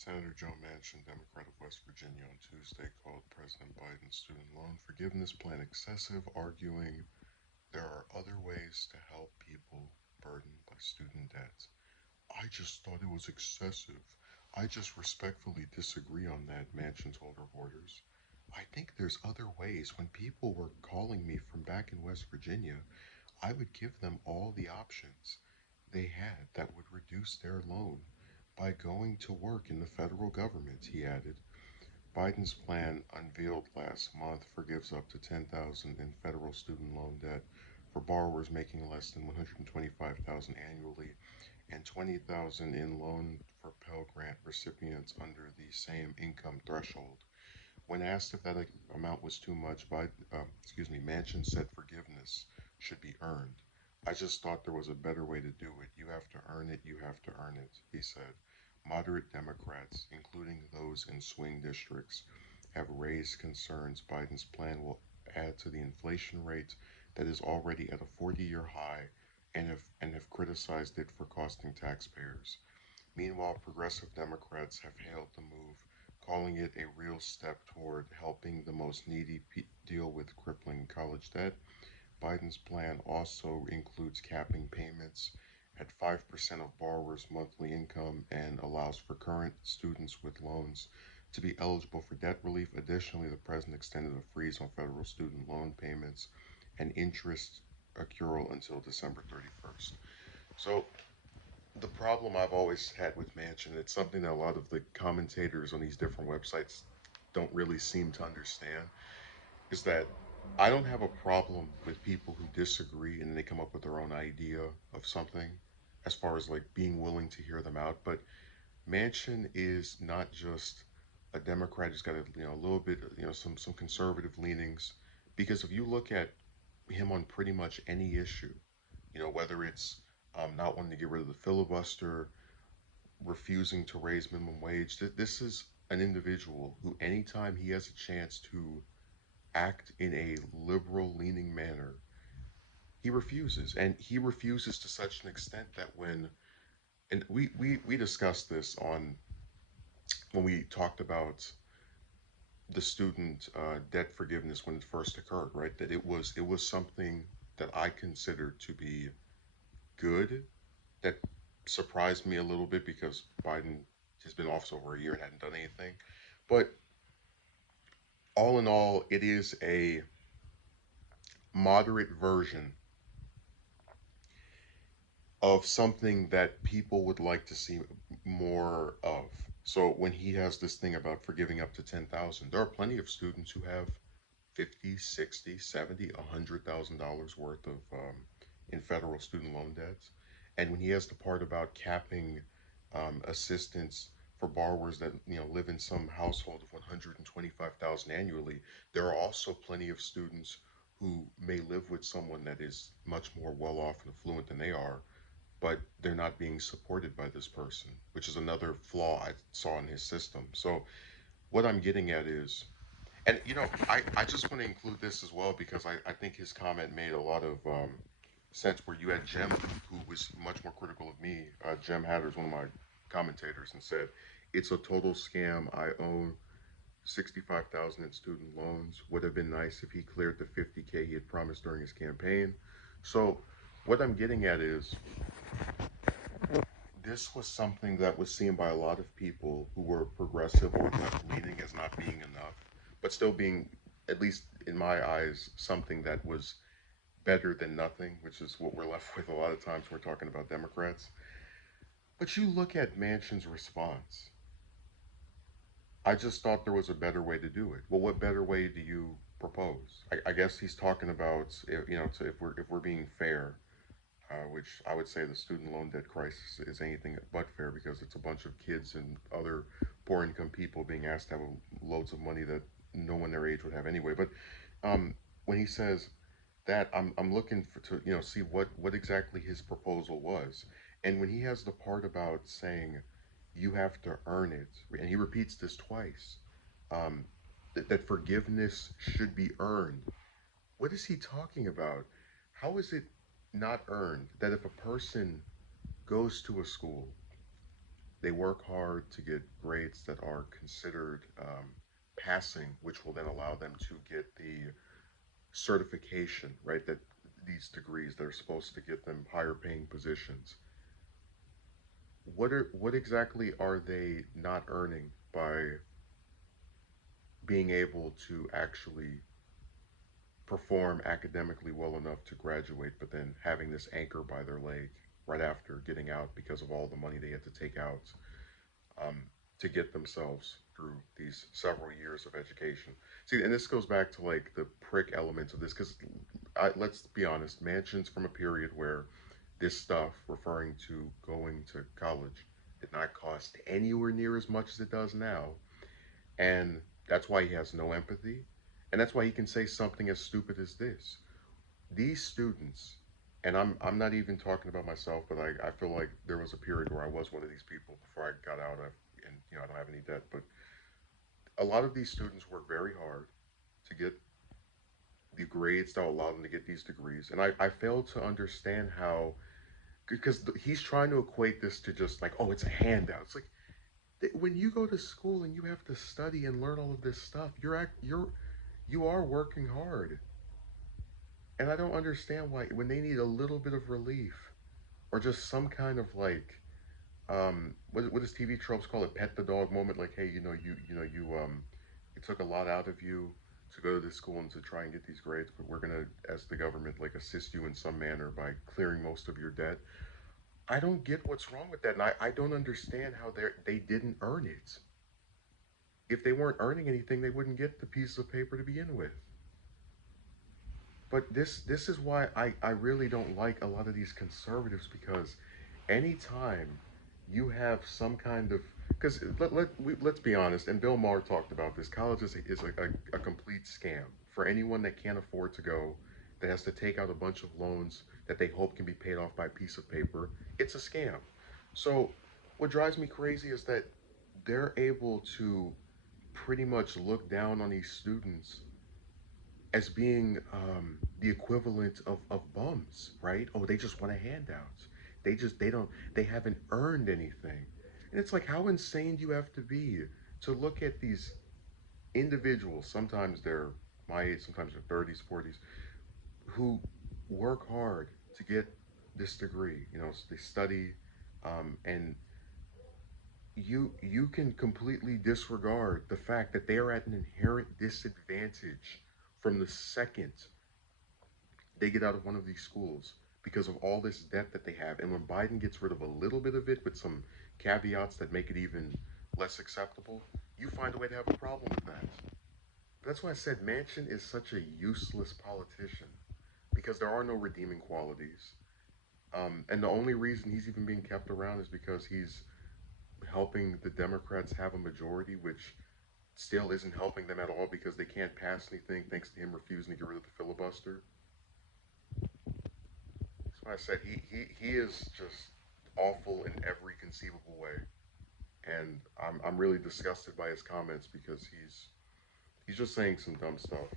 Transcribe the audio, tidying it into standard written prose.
Senator Joe Manchin, Democrat of West Virginia, on Tuesday called President Biden's student loan forgiveness plan excessive, arguing there are other ways to help people burdened by student debt. I just thought it was excessive. I just respectfully disagree on that, Manchin told reporters. I think there's other ways. When people were calling me from back in West Virginia, I would give them all the options they had that would reduce their loan by going to work in the federal government, he added. Biden's plan, unveiled last month, forgives up to $10,000 in federal student loan debt for borrowers making less than $125,000 annually and $20,000 in loan for Pell Grant recipients under the same income threshold. When asked if that amount was too much, Manchin said forgiveness should be earned. I just thought there was a better way to do it. You have to earn it, you have to earn it, he said. Moderate Democrats, including those in swing districts, have raised concerns Biden's plan will add to the inflation rate that is already at a 40-year high and have criticized it for costing taxpayers. Meanwhile, progressive Democrats have hailed the move, calling it a real step toward helping the most needy deal with crippling college debt. Biden's plan also includes capping payments at 5% of borrowers' monthly income and allows for current students with loans to be eligible for debt relief. Additionally, the president extended a freeze on federal student loan payments and interest accrual until December 31st. So, the problem I've always had with Manchin, it's something that a lot of the commentators on these different websites don't really seem to understand, is that I don't have a problem with people who disagree and they come up with their own idea of something as far as like being willing to hear them out. But Manchin is not just a Democrat who's got a little bit some conservative leanings, because if you look at him on pretty much any issue, whether it's not wanting to get rid of the filibuster, refusing to raise minimum wage. This is an individual who, anytime he has a chance to act in a liberal leaning manner, he refuses. And he refuses to such an extent that and we discussed this on when we talked about the student debt forgiveness when it first occurred, right? That it was something that I considered to be good, that surprised me a little bit because Biden has been in office over a year and hadn't done anything. But all in all, it is a moderate version of something that people would like to see more of. So when he has this thing about forgiving up to 10,000, there are plenty of students who have 50, 60, 70, $100,000 worth of in federal student loan debts. And when he has the part about capping assistance for borrowers that live in some household of 125,000 annually, there are also plenty of students who may live with someone that is much more well off and affluent than they are, but they're not being supported by this person, which is another flaw I saw in his system. So what I'm getting at is, and I just want to include this as well because I think his comment made a lot of sense where you had Jem, who was much more critical of me. Jem Hatter's one of my commentators and said, it's a total scam. I own 65,000 in student loans. Would have been nice if he cleared the 50K he had promised during his campaign. So what I'm getting at is this was something that was seen by a lot of people who were progressive or left leaning as not being enough, but still being, at least in my eyes, something that was better than nothing, which is what we're left with a lot of times when we're talking about Democrats. But you look at Manchin's response. I just thought there was a better way to do it. Well, what better way do you propose? I guess he's talking about, if we're being fair, which I would say the student loan debt crisis is anything but fair because it's a bunch of kids and other poor income people being asked to have loads of money that no one their age would have anyway. But when he says that, I'm looking for to see what exactly his proposal was, and when he has the part about saying you have to earn it, and he repeats this twice, um, that forgiveness should be earned. What is he talking about? How is it not earned that if a person goes to a school They work hard to get grades that are considered passing, which will then allow them to get the certification, right? That these degrees that are supposed to get them higher paying positions. What exactly are they not earning by being able to actually perform academically well enough to graduate, but then having this anchor by their leg right after getting out because of all the money they had to take out um, to get themselves through these several years of education. See, and this goes back to like the prick elements of this, because let's be honest, Manchin's from a period where this stuff, referring to going to college, did not cost anywhere near as much as it does now. And that's why he has no empathy. And that's why he can say something as stupid as this. These students, and I'm not even talking about myself, but I feel like there was a period where I was one of these people before I got out of, and I don't have any debt, but a lot of these students work very hard to get the grades that allow them to get these degrees. And I fail to understand how, because he's trying to equate this to just like, oh, it's a handout. It's like, when you go to school and you have to study and learn all of this stuff, you are working hard. And I don't understand why when they need a little bit of relief or just some kind of like what does TV tropes call it, pet the dog moment, like, hey, it took a lot out of you to go to this school and to try and get these grades, but we're gonna, as the government, like assist you in some manner by clearing most of your debt. I don't get what's wrong with that, and I don't understand how they didn't earn it. If they weren't earning anything, they wouldn't get the piece of paper to begin with. But this is why I really don't like a lot of these conservatives, because anytime you have some kind of, because let's be honest, and Bill Maher talked about this, college is a complete scam for anyone that can't afford to go, that has to take out a bunch of loans that they hope can be paid off by a piece of paper. It's a scam. So what drives me crazy is that they're able to pretty much look down on these students as being the equivalent of bums, right? Oh, they just want a handout. They haven't earned anything. And it's like, how insane do you have to be to look at these individuals? Sometimes they're my age, sometimes they're 30s, 40s, who work hard to get this degree. They study, and you can completely disregard the fact that they are at an inherent disadvantage from the second they get out of one of these schools because of all this debt that they have. And when Biden gets rid of a little bit of it with some caveats that make it even less acceptable, you find a way to have a problem with that. That's why I said Manchin is such a useless politician, because there are no redeeming qualities. And the only reason he's even being kept around is because he's helping the Democrats have a majority, which still isn't helping them at all because they can't pass anything thanks to him refusing to get rid of the filibuster. That's why I said he is just awful in every conceivable way, and I'm really disgusted by his comments because he's just saying some dumb stuff.